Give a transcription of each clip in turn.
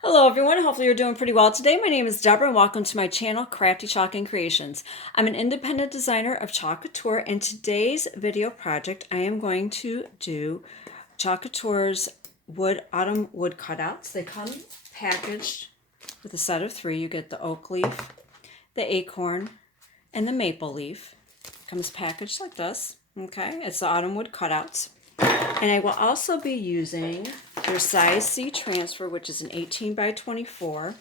Hello everyone, hopefully you're doing pretty well today. My name is Deborah and welcome to my channel, Crafty Chalk and Creations. I'm an independent designer of Chalk Couture, and today's video project I am going to do Chalk Couture's autumn wood cutouts. They come packaged with a set of three. You get the oak leaf, the acorn, and the maple leaf. It comes packaged like this. Okay, it's the autumn wood cutouts. And I will also be using their size C transfer, which is an 18 by 24.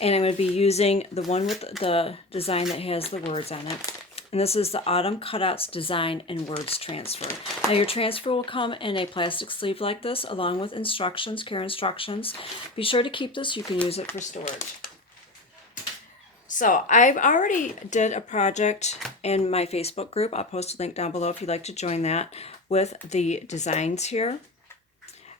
And I'm going to be using the one with the design that has the words on it. And this is the Autumn Cutouts Design and Words transfer. Now your transfer will come in a plastic sleeve like this, along with instructions, care instructions. Be sure to keep this. You can use it for storage. So I've already did a project in my Facebook group. I'll post a link down below if you'd like to join that, with the designs here.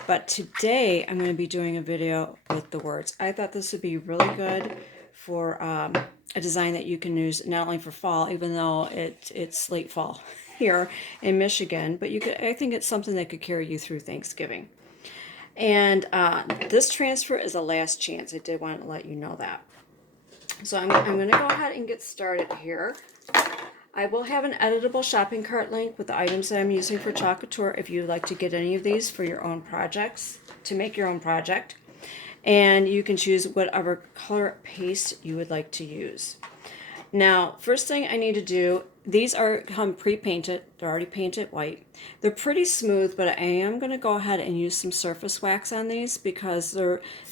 But today I'm going to be doing a video with the words. I thought this would be really good for a design that you can use not only for fall, even though it's late fall here in Michigan, but I think it's something that could carry you through Thanksgiving. And this transfer is a last chance. I did want to let you know that. So I'm going to go ahead and get started here. I will have an editable shopping cart link with the items that I'm using for Chalk Couture if you'd like to get any of these for your own projects, to make your own project. And you can choose whatever color paste you would like to use. Now, first thing I need to do, these come pre-painted. They're already painted white. They're pretty smooth, but I am going to go ahead and use some surface wax on these because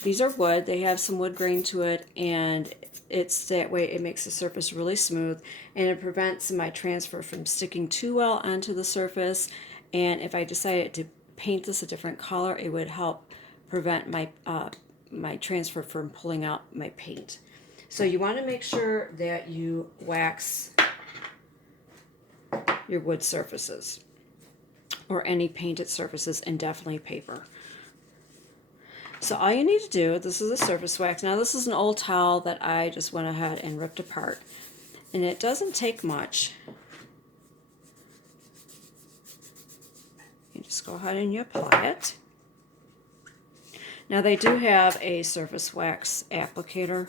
these are wood. They have some wood grain to it, and it's that way it makes the surface really smooth, and it prevents my transfer from sticking too well onto the surface. And if I decided to paint this a different color, it would help prevent my transfer from pulling out my paint. So you want to make sure that you wax your wood surfaces or any painted surfaces, and definitely paper. So all you need to do, this is a surface wax. Now this is an old towel that I just went ahead and ripped apart. And it doesn't take much. You just go ahead and you apply it. Now they do have a surface wax applicator.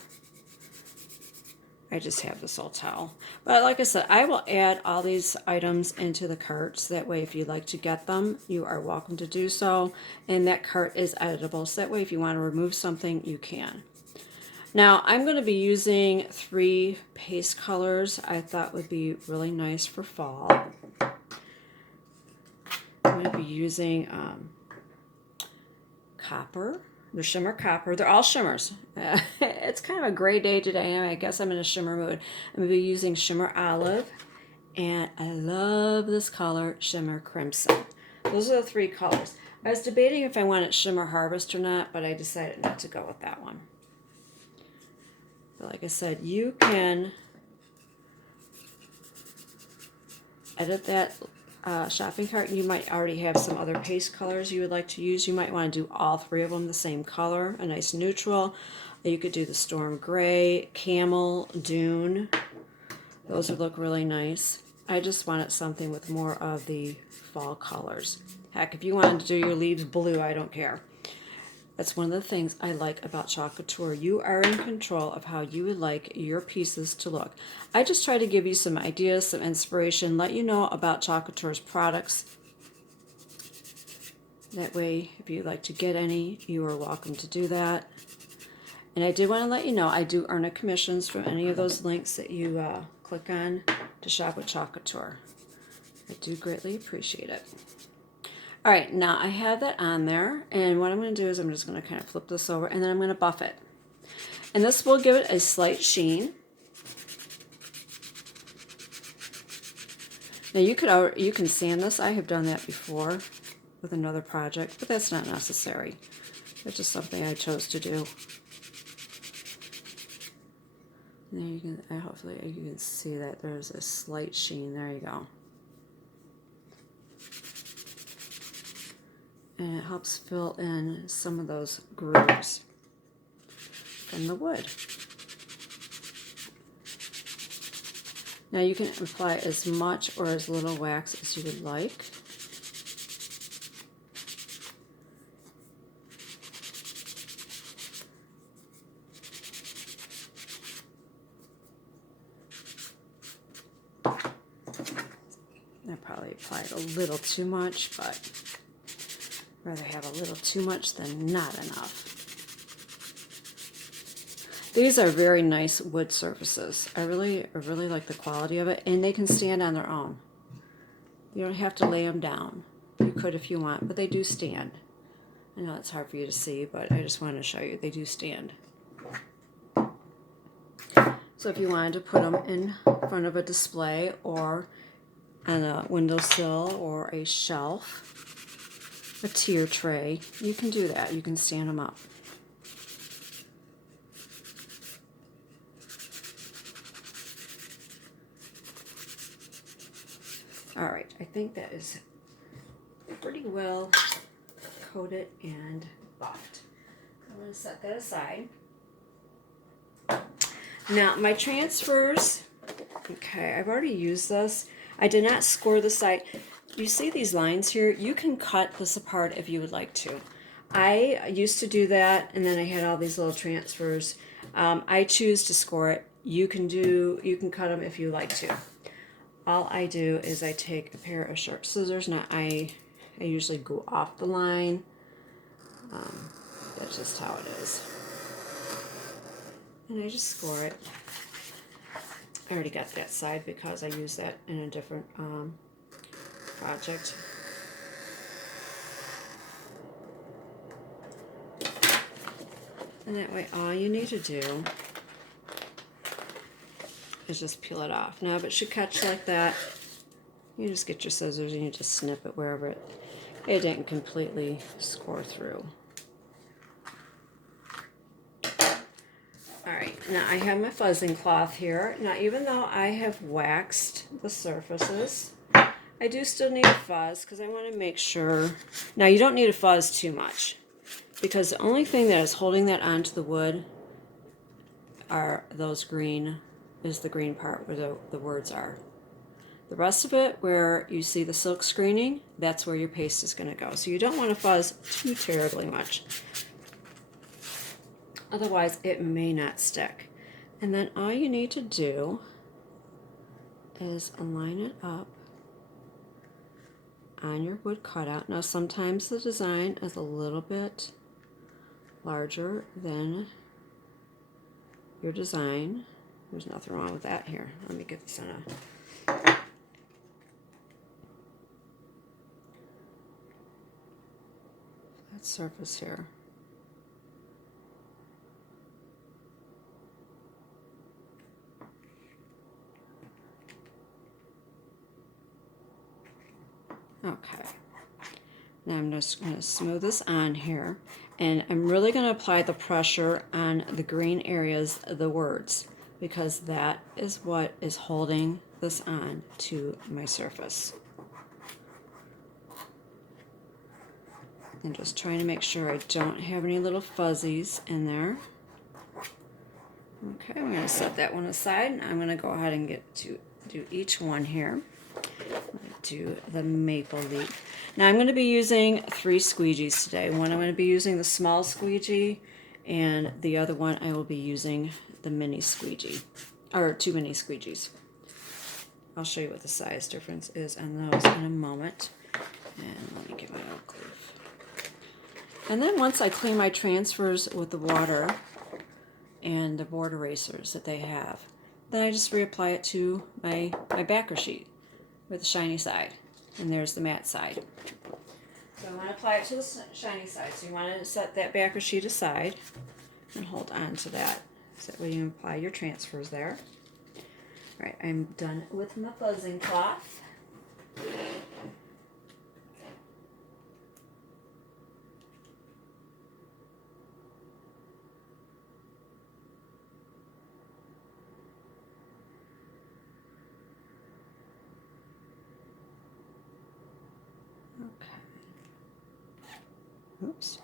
I just have this old towel. But like I said, I will add all these items into the carts. That way if you'd like to get them, you are welcome to do so. And that cart is editable, so that way if you want to remove something, you can. Now I'm going to be using 3 paste colors I thought would be really nice for fall. I'm going to be using copper. The shimmer copper. They're all shimmers. It's kind of a gray day today. I guess I'm in a shimmer mood. I'm going to be using shimmer olive, and I love this color, shimmer crimson. Those are the 3 colors. I was debating if I wanted shimmer harvest or not, but I decided not to go with that one. But like I said, you can edit that shopping cart. You might already have some other paste colors you would like to use. You might want to do all 3 of them the same color, a nice neutral. You could do the storm gray, camel, dune. Those would look really nice. I just wanted something with more of the fall colors. Heck, if you wanted to do your leaves blue, I don't care. That's one of the things I like about Chalk Couture. You are in control of how you would like your pieces to look. I just try to give you some ideas, some inspiration, let you know about Chalk Couture's products. That way, if you'd like to get any, you are welcome to do that. And I did want to let you know I do earn a commissions from any of those links that you click on to shop with Chalk Couture. I do greatly appreciate it. All right, now I have that on there, and what I'm going to do is I'm just going to kind of flip this over, and then I'm going to buff it. And this will give it a slight sheen. Now you can sand this. I have done that before with another project, but that's not necessary. It's just something I chose to do. And there you can, hopefully you can see that there's a slight sheen. There you go. And it helps fill in some of those grooves from the wood. Now you can apply as much or as little wax as you would like. probably applied a little too much, but I'd rather have a little too much than not enough. These are very nice wood surfaces. I really like the quality of it, and they can stand on their own. You don't have to lay them down. You could if you want, but they do stand. I know it's hard for you to see, but I just wanted to show you they do stand. So if you wanted to put them in front of a display or on a windowsill or a shelf, a tier tray, you can do that. You can stand them up. All right, I think that is pretty well coated and buffed. I'm going to set that aside. Now my transfers, okay, I've already used this. I did not score the side. You see these lines here? You can cut this apart if you would like to. I used to do that, and then I had all these little transfers. I choose to score it. You can cut them if you like to. All I do is I take a pair of sharp scissors. Now I usually go off the line. That's just how it is. And I just score it. I already got that side because I used that in a different project. And that way all you need to do is just peel it off. Now if it should catch like that, you just get your scissors and you just snip it wherever it didn't completely score through. Alright, now I have my fuzzing cloth here. Now even though I have waxed the surfaces, I do still need a fuzz because I want to make sure. Now you don't need to fuzz too much because the only thing that is holding that onto the wood are those green, is the green part where the words are. The rest of it, where you see the silk screening, that's where your paste is going to go. So you don't want to fuzz too terribly much. Otherwise, it may not stick. And then all you need to do is align it up on your wood cutout. Now, sometimes the design is a little bit larger than your design. There's nothing wrong with that here. Let me get this on a... flat surface here. Okay, now I'm just going to smooth this on here, and I'm really going to apply the pressure on the green areas of the words, because that is what is holding this on to my surface. And just trying to make sure I don't have any little fuzzies in there. Okay, I'm going to set that one aside, and I'm going to go ahead and get to do each one here. Do the maple leaf. Now I'm going to be using 3 squeegees today. One I'm going to be using the small squeegee, and the other one I will be using the mini squeegee, or 2 mini squeegees. I'll show you what the size difference is on those in a moment. And let me get my oak leaf. And then once I clean my transfers with the water and the board erasers that they have, then I just reapply it to my backer sheet with the shiny side, and there's the matte side. So I want to apply it to the shiny side. So you want to set that backer sheet aside and hold on to that. So that way you apply your transfers there. All right, I'm done with my fuzzing cloth. Oops.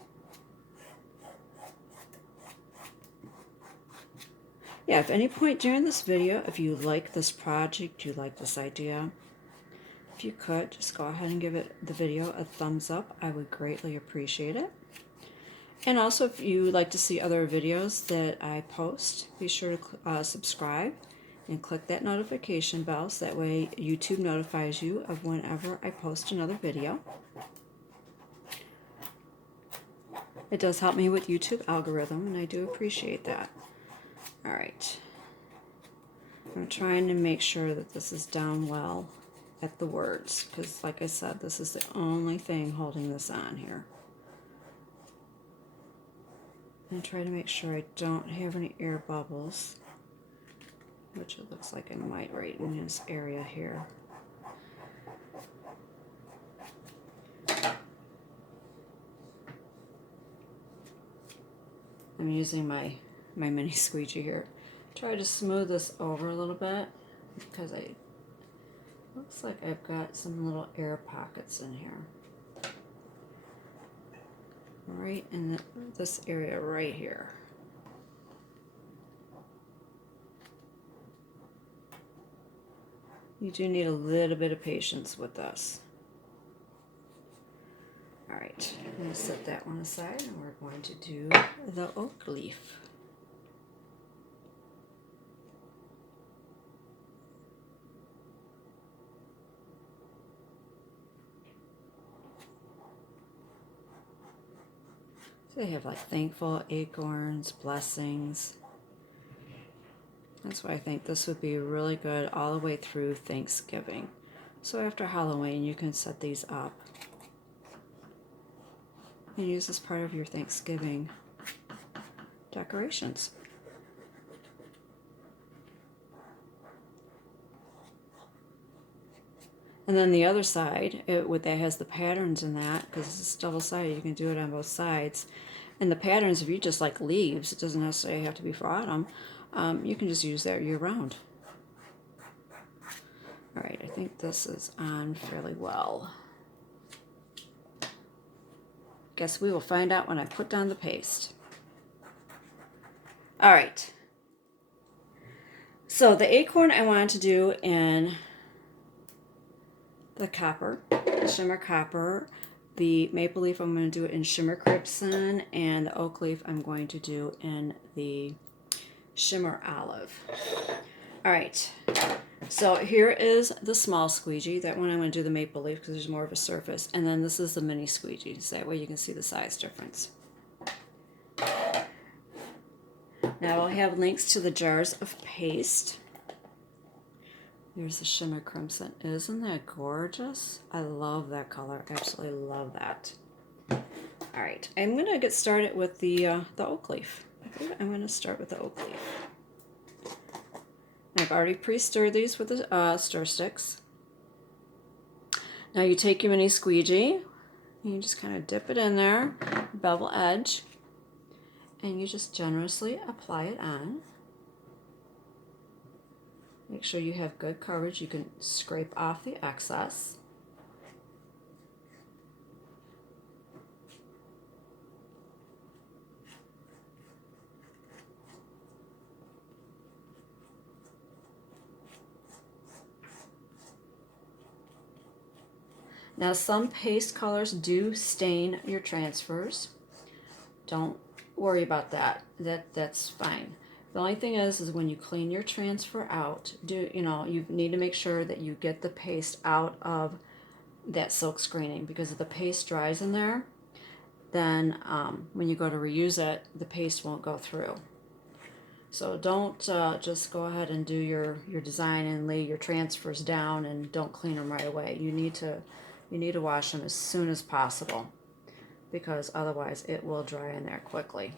Yeah, if any point during this video, if you like this project, you like this idea, if you could, just go ahead and give the video a thumbs up. I would greatly appreciate it. And also, if you like to see other videos that I post, be sure to subscribe and click that notification bell so that way YouTube notifies you of whenever I post another video. It does help me with YouTube algorithm, and I do appreciate that. All right. I'm trying to make sure that this is down well at the words, because like I said, this is the only thing holding this on here. And try to make sure I don't have any air bubbles, which it looks like I might right in this area here. I'm using my mini squeegee here. Try to smooth this over a little bit because looks like I've got some little air pockets in here. Right in this area right here. You do need a little bit of patience with this. All right, I'm going to set that one aside, and we're going to do the oak leaf. So they have like thankful, acorns, blessings. That's why I think this would be really good all the way through Thanksgiving. So after Halloween, you can set these up and use as part of your Thanksgiving decorations. And then the other side, that has the patterns in that, because it's double-sided, you can do it on both sides. And the patterns, if you just like leaves, it doesn't necessarily have to be for autumn, you can just use that year-round. All right, I think this is on fairly well. Guess we will find out when I put down the paste. All right. So the acorn I wanted to do in the copper, the shimmer copper. The maple leaf I'm going to do it in shimmer crimson, and the oak leaf I'm going to do in the shimmer olive. All right. So here is the small squeegee. That one I'm going to do the maple leaf because there's more of a surface. And then this is the mini squeegee, so that way you can see the size difference. Now I'll have links to the jars of paste. There's the shimmer crimson. Isn't that gorgeous? I love that color. Absolutely love that. All right, I'm going to get started with the oak leaf. I think I'm going to start with the oak leaf. I've already pre-stirred these with the stir sticks. Now you take your mini squeegee, and you just kind of dip it in there, bevel edge, and you just generously apply it on. Make sure you have good coverage. You can scrape off the excess. Now some paste colors do stain your transfers. Don't worry about that. That's fine. The only thing is when you clean your transfer out, you need to make sure that you get the paste out of that silk screening, because if the paste dries in there, then when you go to reuse it, the paste won't go through. So don't just go ahead and do your design and lay your transfers down and don't clean them right away. You need to wash them as soon as possible, because otherwise it will dry in there quickly.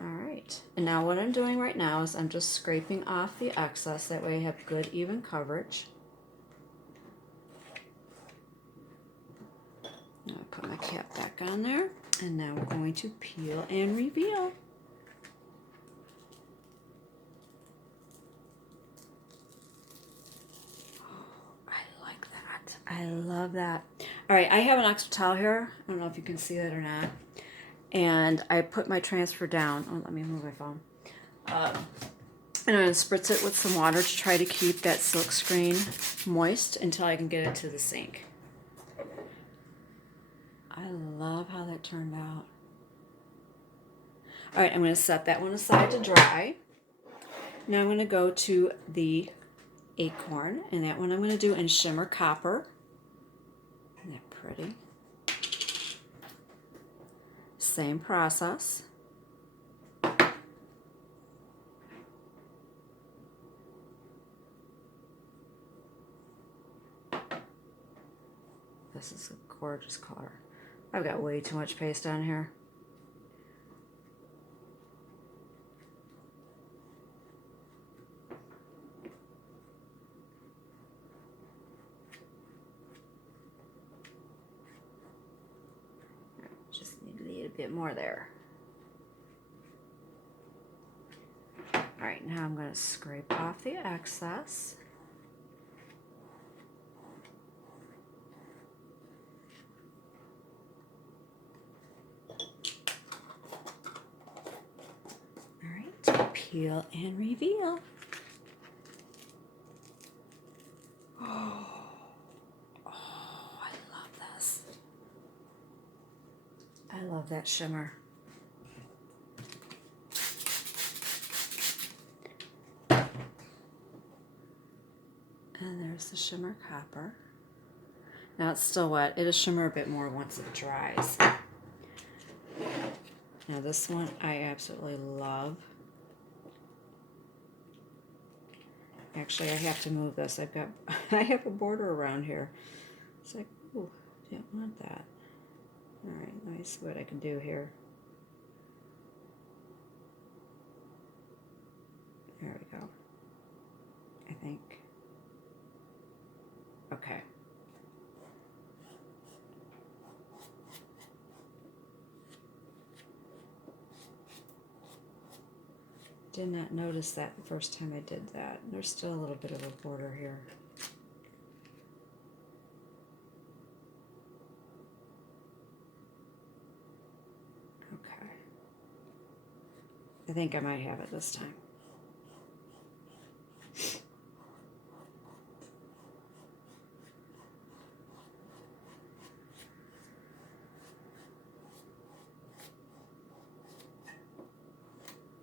All right, and now what I'm doing right now is I'm just scraping off the excess. That way I have good even coverage. Now I put my cap back on there, and now we're going to peel and reveal. I love that. All right, I have an extra towel here. I don't know if you can see that or not. And I put my transfer down. Oh, let me move my phone. And I'm going to spritz it with some water to try to keep that silk screen moist until I can get it to the sink. I love how that turned out. All right, I'm going to set that one aside to dry. Now I'm going to go to the acorn, and that one I'm going to do in shimmer copper. Isn't that pretty? Same process. This is a gorgeous color. I've got way too much paste on here. Just need a bit more there. All right, now I'm going to scrape off the excess. All right, peel and reveal. Oh, I love this. I love that shimmer. And there's the shimmer copper. Now it's still wet. It'll shimmer a bit more once it dries. Now this one I absolutely love. Actually, I have to move this. I have a border around here. It's like, ooh, didn't want that. All right, let me see what I can do here. There we go. I think. Okay. Did not notice that the first time I did that. There's still a little bit of a border here. Okay. I think I might have it this time.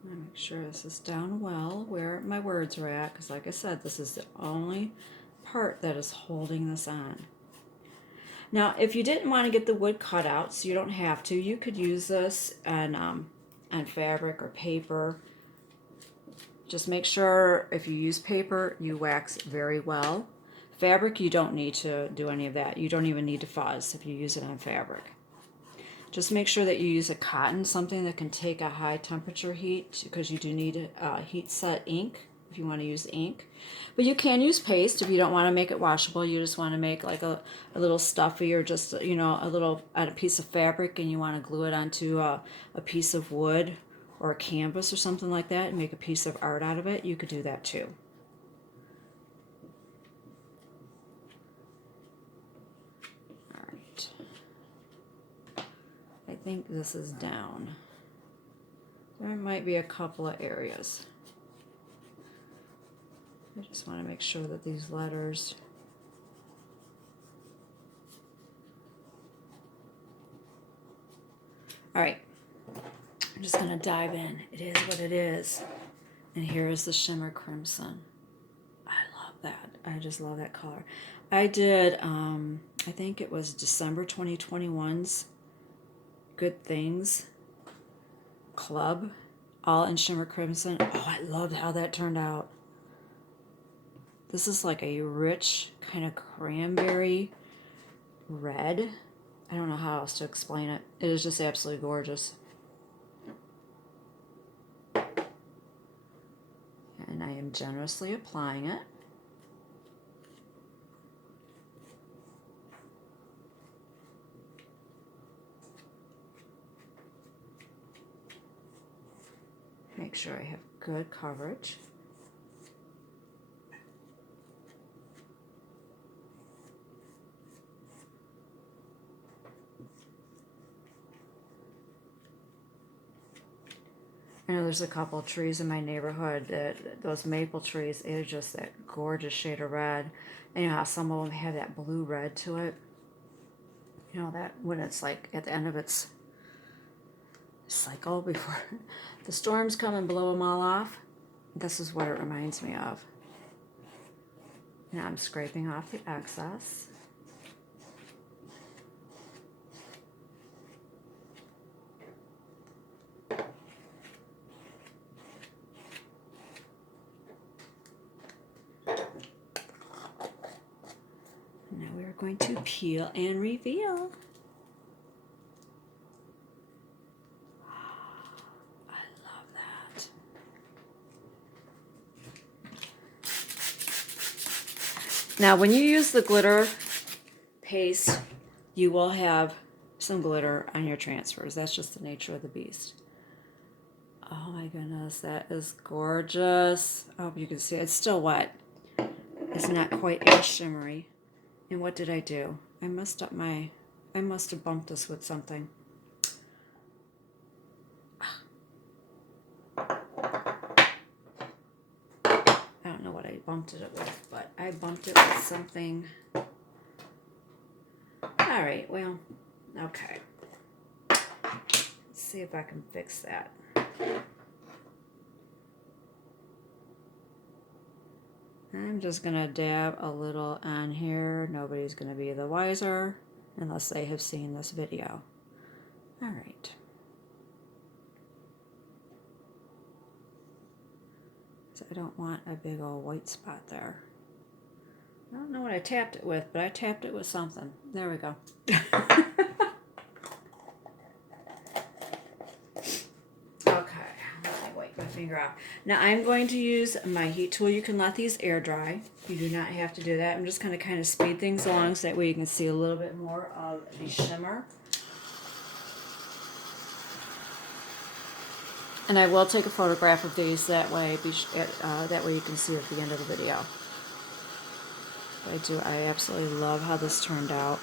Make sure this is down well where my words are at, because like I said, this is the only part that is holding this on. Now, if you didn't want to get the wood cutouts, you don't have to. You could use this on fabric or paper. Just make sure if you use paper, you wax very well. Fabric, you don't need to do any of that. You don't even need to fuzz if you use it on fabric. Just make sure that you use a cotton, something that can take a high temperature heat, because you do need a heat set ink if you want to use ink. But you can use paste if you don't want to make it washable. You just want to make like a little stuffy, or just, you know, a piece of fabric, and you want to glue it onto a piece of wood or a canvas or something like that and make a piece of art out of it. You could do that too. I think this is down. There might be a couple of areas. I just want to make sure that these letters all right, I'm just going to dive in. It is what it is. And here is the shimmer crimson. I love that. I just love that color. I did, I think it was December 2021's Good Things Club, all in shimmer crimson. Oh, I loved how that turned out. This is like a rich kind of cranberry red. I don't know how else to explain it. It is just absolutely gorgeous. And I am generously applying it. Make sure I have good coverage. I know there's a couple of trees in my neighborhood that those maple trees, they're just that gorgeous shade of red. And you know how some of them have that blue red to it? You know, that when it's like at the end of its cycle before the storms come and blow them all off. This is what it reminds me of. Now I'm scraping off the excess. Now we're going to peel and reveal. I love that. Now when you use the glitter paste, you will have some glitter on your transfers. That's just the nature of the beast. Oh my goodness, that is gorgeous. I hope you can see it. It's still wet. It's not quite as shimmery. And what did I do? I messed up I must have bumped this with something. I don't know what I bumped it with, but I bumped it with something. All right, well, okay. Let's see if I can fix that. I'm just going to dab a little on here. Nobody's going to be the wiser unless they have seen this video. All right. So I don't want a big old white spot there. I don't know what I tapped it with, but I tapped it with something. There we go. Finger off. Now I'm going to use my heat tool. You can let these air dry. You do not have to do that. I'm just going to kind of speed things along so that way you can see a little bit more of the shimmer. And I will take a photograph of these that way. That way you can see at the end of the video. I absolutely love how this turned out.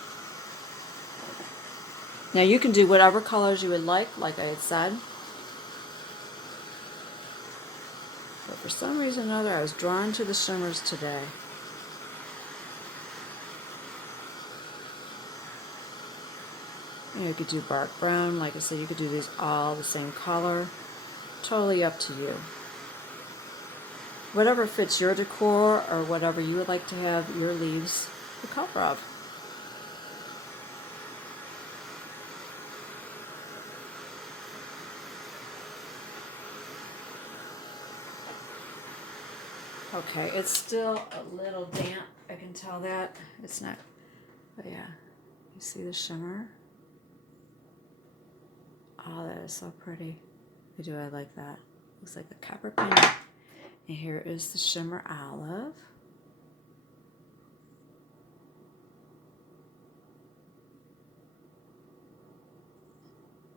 Now you can do whatever colors you would like I had said. But for some reason or another, I was drawn to the shimmers today. You could do bark brown. Like I said, you could do these all the same color. Totally up to you. Whatever fits your decor or whatever you would like to have your leaves the color of. Okay, it's still a little damp. I can tell that. It's not, but yeah. You see the shimmer? Oh, that is so pretty. I like that. Looks like a copper penny. And here is the shimmer olive.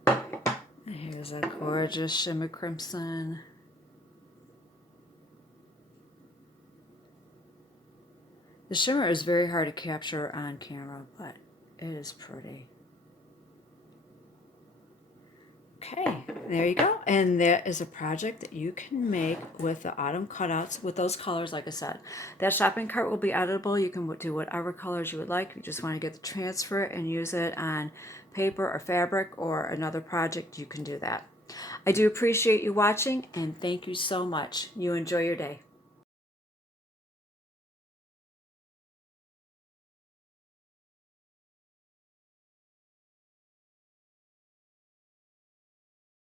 And here's a gorgeous shimmer crimson. The shimmer is very hard to capture on camera, but it is pretty. Okay, there you go. And that is a project that you can make with the Autumn Cutouts with those colors, like I said. That shopping cart will be editable. You can do whatever colors you would like. If you just want to get the transfer and use it on paper or fabric or another project, you can do that. I do appreciate you watching, and thank you so much. You enjoy your day.